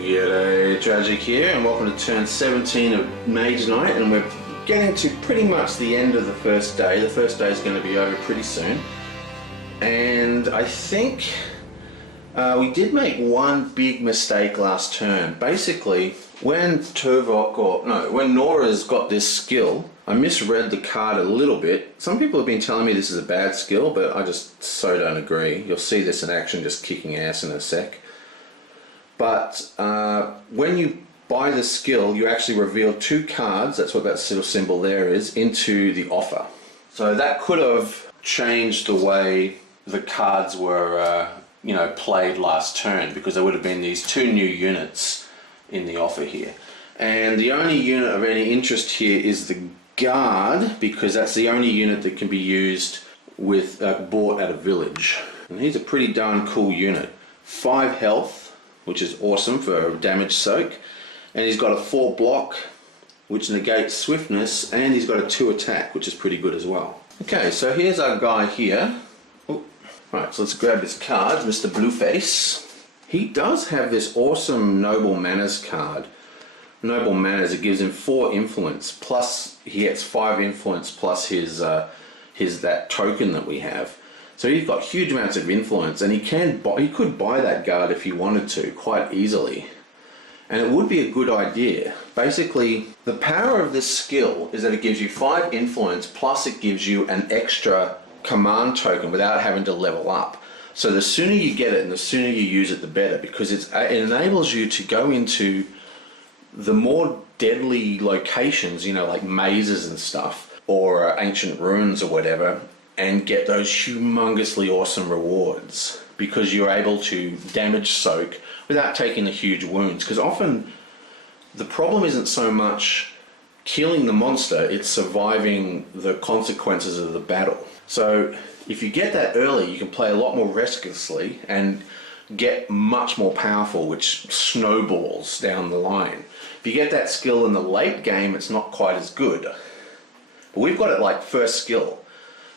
G'day, Tragic here, and welcome to turn 17 of Mage Night, and we're getting to pretty much the end of the first day. The first day is going to be over pretty soon, and I think we did make one big mistake last turn. Basically, when Nora's got this skill, I misread the card a little bit. Some people have been telling me this is a bad skill, but I just so don't agree. You'll see this in action just kicking ass in a sec. But when you buy the skill, you actually reveal two cards, that's what that little symbol there is, into the offer. So that could have changed the way the cards were played last turn, because there would have been these two new units in the offer here. And the only unit of any interest here is the guard, because that's the only unit that can be used with bought at a village. And he's a pretty darn cool unit. 5 health, which is awesome for damage soak, and he's got a 4 block, which negates swiftness, and he's got a 2 attack, which is pretty good as well. Okay, so here's our guy here. Right, so let's grab his card, Mr. Blueface. He does have this awesome Noble Manners card. Noble Manners, it gives him 4 influence, plus he gets 5 influence plus his that token that we have. So he's got huge amounts of influence, and he could buy that guard if he wanted to quite easily. And it would be a good idea. Basically, the power of this skill is that it gives you 5 influence, plus it gives you an extra command token without having to level up. So the sooner you get it and the sooner you use it, the better, because it enables you to go into the more deadly locations, like mazes and stuff, or ancient ruins or whatever, and get those humongously awesome rewards, because you're able to damage soak without taking the huge wounds. Because often the problem isn't so much killing the monster, it's surviving the consequences of the battle. So if you get that early, you can play a lot more recklessly and get much more powerful, which snowballs down the line. If you get that skill in the late game, it's not quite as good. But we've got it like first skill.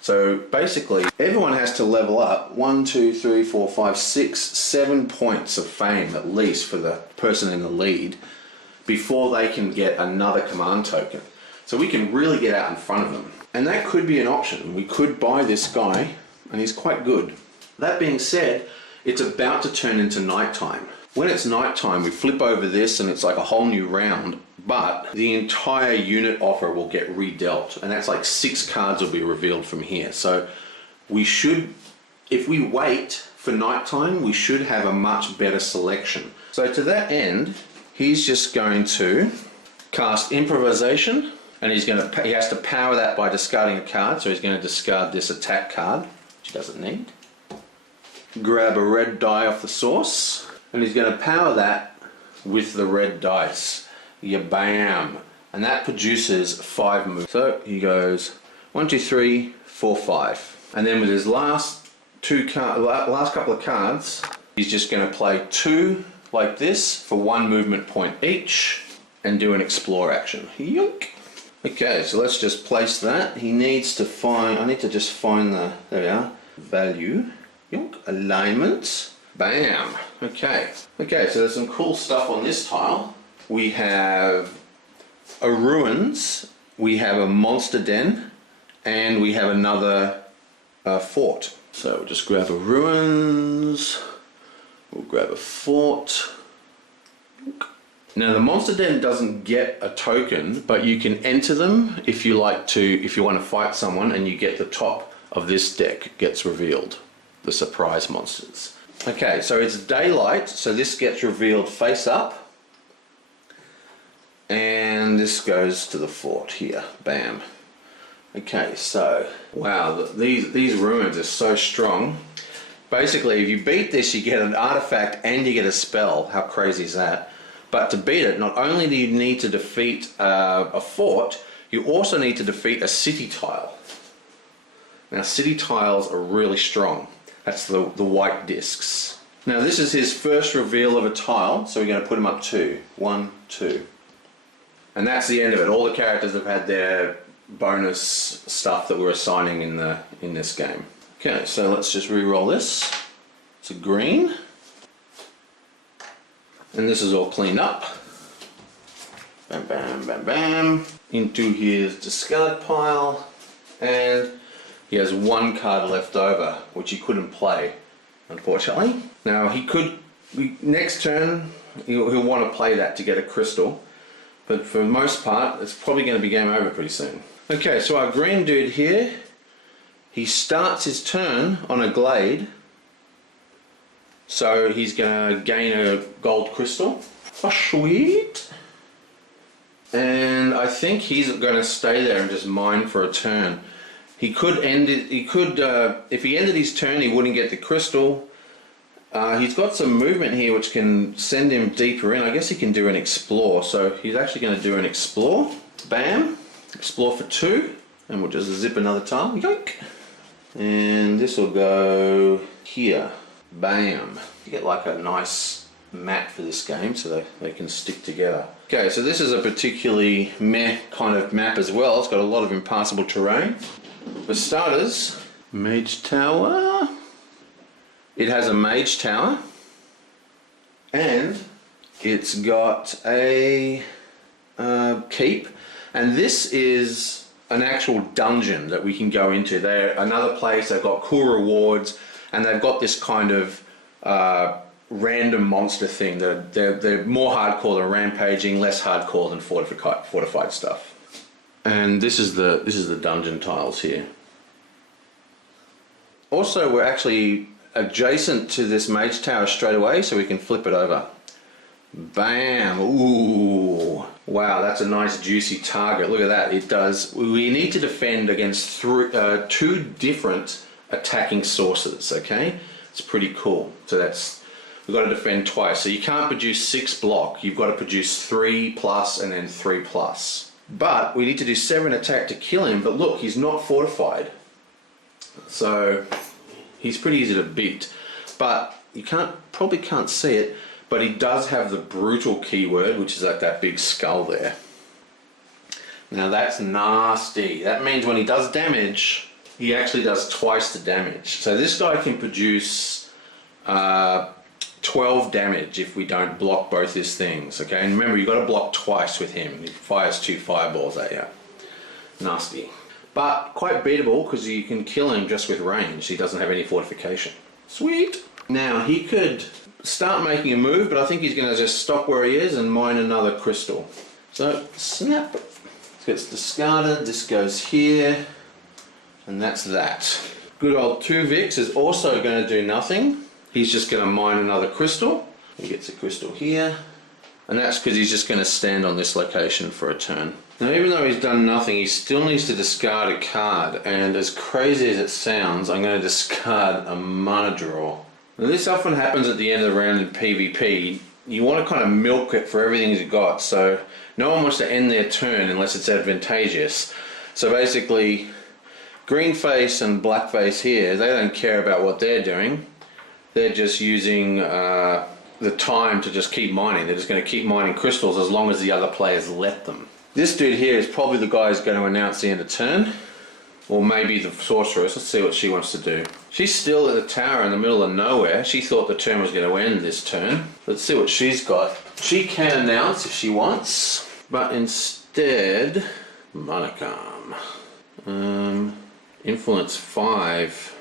So basically, everyone has to level up 1, 2, 3, 4, 5, 6, 7 points of fame at least for the person in the lead before they can get another command token. So we can really get out in front of them. And that could be an option. We could buy this guy, and he's quite good. That being said, it's about to turn into nighttime. When it's nighttime, we flip over this and it's like a whole new round, but the entire unit offer will get redealt, and that's like 6 cards will be revealed from here. So we should, if we wait for nighttime, we should have a much better selection. So to that end, he's just going to cast Improvisation, and he has to power that by discarding a card. So he's going to discard this attack card, which he doesn't need. Grab a red die off the source, and he's going to power that with the red dice. Bam! And that produces 5 moves. So he goes 1, 2, 3, 4, 5. And then with his last couple of cards, he's just going to play 2 like this for 1 movement point each and do an explore action. Yoink! Okay, so let's just place that. He needs to find, I need to just find there we are, value. Yoink, alignment. Bam! Okay, so there's some cool stuff on this tile. We have a ruins, we have a monster den, and we have another fort. So we'll just grab a ruins, we'll grab a fort. Now the monster den doesn't get a token, but you can enter them if you want to fight someone, and you get the top of this deck gets revealed, the surprise monsters. Okay, so it's daylight, so this gets revealed face up. And this goes to the fort here. Bam. Okay, so wow, these ruins are so strong. Basically, if you beat this, you get an artifact and you get a spell. How crazy is that? But to beat it, not only do you need to defeat a fort, you also need to defeat a city tile. Now, city tiles are really strong. That's the white discs. Now, this is his first reveal of a tile, so we're going to put him up 2. 1, 2. And that's the end of it. All the characters have had their bonus stuff that we're assigning in this game. Okay, so let's just re-roll this. It's a green. And this is all cleaned up. Bam, bam, bam, bam. Into his discard pile. And he has one card left over, which he couldn't play, unfortunately. Now next turn, he'll want to play that to get a crystal. But for the most part, it's probably going to be game over pretty soon. Okay, so our green dude here, he starts his turn on a glade. So he's going to gain a gold crystal. Oh, sweet. And I think he's going to stay there and just mine for a turn. He could end it, if he ended his turn, he wouldn't get the crystal. He's got some movement here which can send him deeper in. I guess he can do an explore. So he's actually going to do an explore. Bam. Explore for 2. And we'll just zip another tile. Yoink. And this will go here. Bam. You get like a nice mat for this game so they can stick together. Okay, so this is a particularly meh kind of map as well. It's got a lot of impassable terrain. For starters, Mage Tower. It has a Mage Tower. And it's got a keep. And this is an actual dungeon that we can go into. They're another place, they've got cool rewards, and they've got this kind of random monster thing. They're more hardcore than rampaging, less hardcore than fortified stuff. And this is the dungeon tiles here. Also, we're actually adjacent to this Mage Tower straight away, so we can flip it over. Bam! Ooh! Wow, that's a nice juicy target. Look at that. It does. We need to defend against 2 different attacking sources. Okay, it's pretty cool. So we've got to defend twice. So you can't produce 6 block. You've got to produce 3+ and then 3+. But we need to do 7 attack to kill him. But look, he's not fortified, so he's pretty easy to beat. But you probably can't see it. But he does have the brutal keyword, which is like that big skull there. Now that's nasty. That means when he does damage, he actually does twice the damage. So this guy can produce 12 damage if we don't block both his things. Okay, and remember, you've got to block twice with him. He fires 2 fireballs at you. Nasty. But quite beatable because you can kill him just with range. He doesn't have any fortification. Sweet. Now he could start making a move, but I think he's going to just stop where he is and mine another crystal. So snap. It gets discarded. This goes here, and that's that. Good old 2 Vix is also going to do nothing. He's just going to mine another crystal. He gets a crystal here, and that's because he's just going to stand on this location for a turn. Now, even though he's done nothing, he still needs to discard a card, and as crazy as it sounds, I'm going to discard a mana draw. Now, this often happens at the end of the round in PvP. You want to kind of milk it for everything you've got, so no one wants to end their turn unless it's advantageous. So basically, green face and black face here, they don't care about what they're doing. They're just using the time to just keep mining. They're just going to keep mining crystals as long as the other players let them. This dude here is probably the guy who's going to announce the end of turn. Or maybe the sorceress. Let's see what she wants to do. She's still at the tower in the middle of nowhere. She thought the turn was going to end this turn. Let's see what she's got. She can announce if she wants, but instead, Monocom. Influence 5,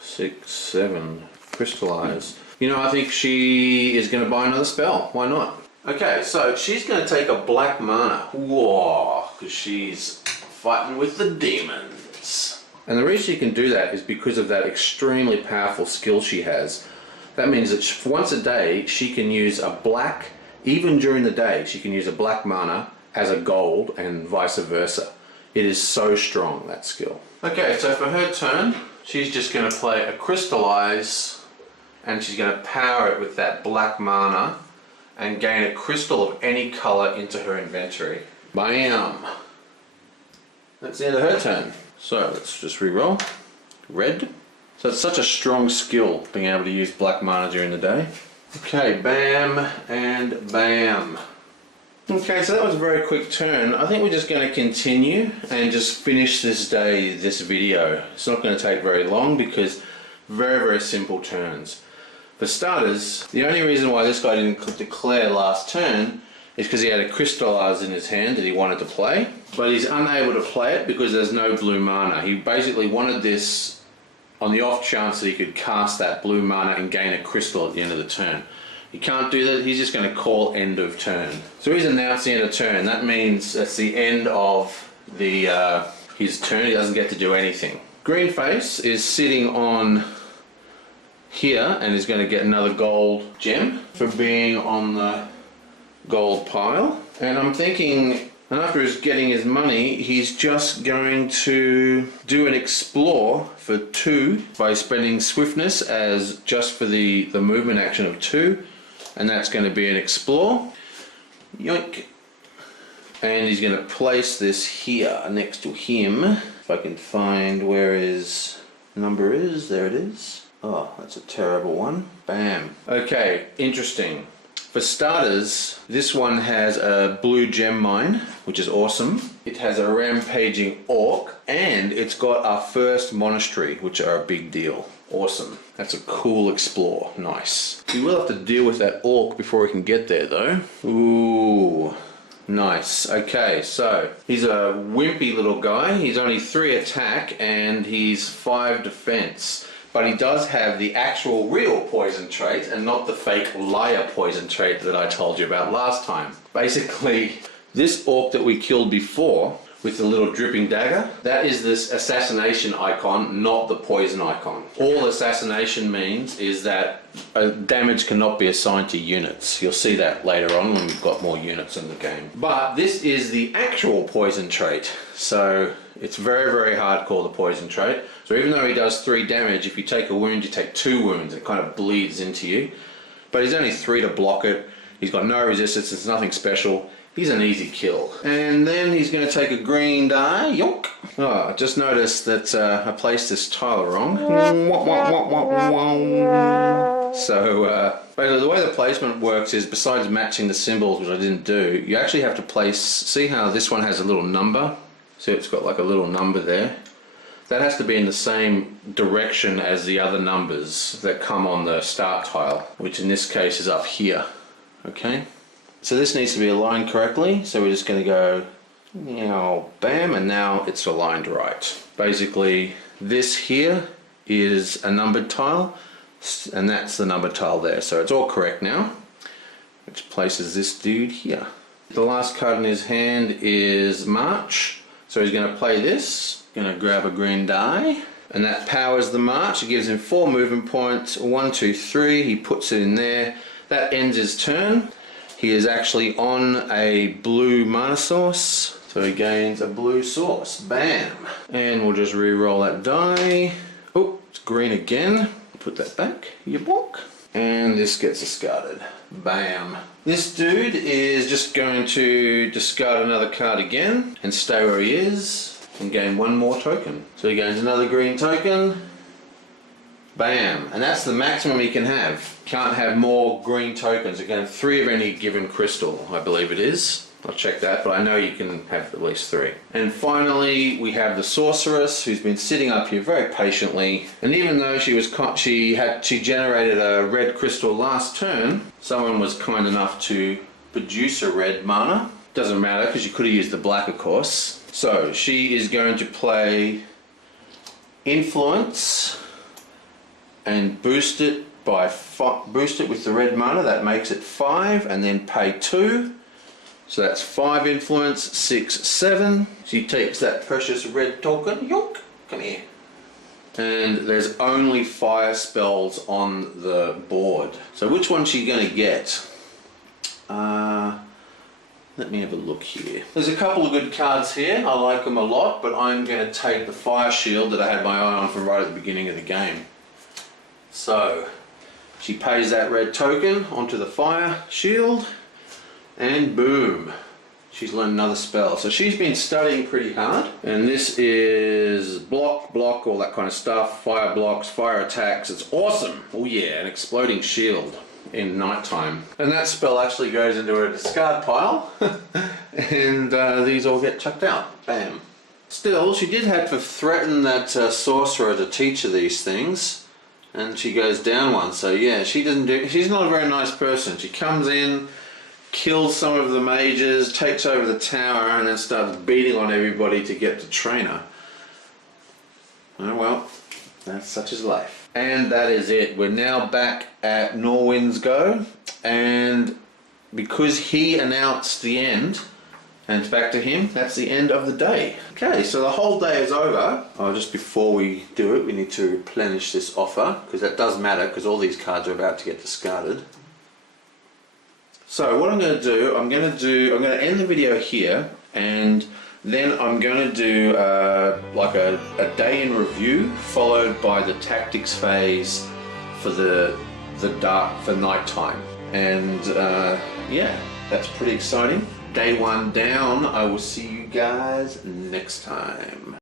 6, 7, crystallize. You know, I think she is going to buy another spell. Why not? Okay, so she's going to take a black mana. Whoa, because she's fighting with the demons. And the reason she can do that is because of that extremely powerful skill she has. That means that once a day she can use a black, even during the day, she can use a black mana as a gold and vice versa. It is so strong, that skill. Okay, so for her turn, she's just going to play a crystallize, and she's going to power it with that black mana and gain a crystal of any color into her inventory. Bam! That's the end of her turn. So let's just re-roll. Red. So it's such a strong skill, being able to use black mana during the day. Okay, bam and bam. Okay, so that was a very quick turn. I think we're just going to continue and just finish this video. It's not going to take very long because very, very simple turns. For starters, the only reason why this guy didn't declare last turn is because he had a crystallize in his hand that he wanted to play, but he's unable to play it because there's no blue mana. He basically wanted this on the off chance that he could cast that blue mana and gain a crystal at the end of the turn. He can't do that, he's just going to call end of turn. So he's announcing end of turn. That means that's the end of his turn. He doesn't get to do anything. Green face is sitting on here and is going to get another gold gem for being on the gold pile. And I'm thinking, after he's getting his money, he's just going to do an explore for 2 by spending swiftness as just for the movement action of 2, and that's going to be an explore. Yoink. And he's going to place this here next to him. If I can find where his number is, there it is. Oh, that's a terrible one. Bam. Okay, interesting. For starters, this one has a blue gem mine, which is awesome. It has a rampaging orc, and it's got our first monastery, which are a big deal. Awesome. That's a cool explore. Nice. We will have to deal with that orc before we can get there, though. Ooh. Nice. Okay, so he's a wimpy little guy. He's only 3 attack and he's 5 defense. But he does have the actual real poison trait and not the fake liar poison trait that I told you about last time. Basically, this orc that we killed before with the little dripping dagger, that is this assassination icon, not the poison icon. All assassination means is that damage cannot be assigned to units. You'll see that later on when we've got more units in the game. But this is the actual poison trait, so it's very, very hardcore, the poison trait. So even though he does 3 damage, if you take a wound, you take 2 wounds. It kind of bleeds into you. But he's only 3 to block it. He's got no resistance, it's nothing special. He's an easy kill. And then he's going to take a green die. Yonk! Oh, I just noticed that I placed this tile wrong. So, basically the way the placement works is, besides matching the symbols, which I didn't do, you actually have to place, see how this one has a little number? See, it's got like a little number there. That has to be in the same direction as the other numbers that come on the start tile, which in this case is up here. Okay? So this needs to be aligned correctly, so we're just going to go, you know, bam, and now it's aligned right. Basically, this here is a numbered tile, and that's the numbered tile there. So it's all correct now, which places this dude here. The last card in his hand is March, so he's going to play this, going to grab a green die, and that powers the March. It gives him 4 movement points, 1, 2, 3, he puts it in there. That ends his turn. He is actually on a blue mana source, so he gains a blue source. Bam! And we'll just re-roll that die. Oh, it's green again. Put that back. You block. And this gets discarded. Bam! This dude is just going to discard another card again and stay where he is and gain 1 more token. So he gains another green token. Bam! And that's the maximum he can have. Can't have more green tokens. You can have 3 of any given crystal, I believe it is. I'll check that, but I know you can have at least 3. And finally, we have the sorceress, who's been sitting up here very patiently. And even though she generated a red crystal last turn, someone was kind enough to produce a red mana. Doesn't matter because you could have used the black, of course. So she is going to play Influence and boost it with the red mana. That makes it 5, and then pay 2. So that's 5 influence, 6, 7. She takes that precious red token. Yonk! Come here. And there's only fire spells on the board. So which one's she going to get? Let me have a look here. There's a couple of good cards here. I like them a lot, but I'm going to take the fire shield that I had my eye on from right at the beginning of the game. So she pays that red token onto the fire shield, and boom, she's learned another spell. So she's been studying pretty hard, and this is block, all that kind of stuff, fire blocks, fire attacks. It's awesome. Oh yeah, an exploding shield in nighttime. And that spell actually goes into a discard pile, and these all get chucked out. Bam. Still, she did have to threaten that sorcerer to teach her these things. and she goes down one. So yeah, she's not a very nice person. She comes in, kills some of the mages, takes over the tower, and then starts beating on everybody to get to train her. Oh well, that's such is life. And that is it. We're now back at Norwind's Go, and because he announced the end, and it's back to him, that's the end of the day. Okay, so the whole day is over. Oh, just before we do it, we need to replenish this offer, because that does matter, because all these cards are about to get discarded. So what I'm going to do, I'm going to end the video here, and then I'm going to do like a day in review, followed by the tactics phase for the nighttime. And yeah, that's pretty exciting. Day one down. I will see you guys next time.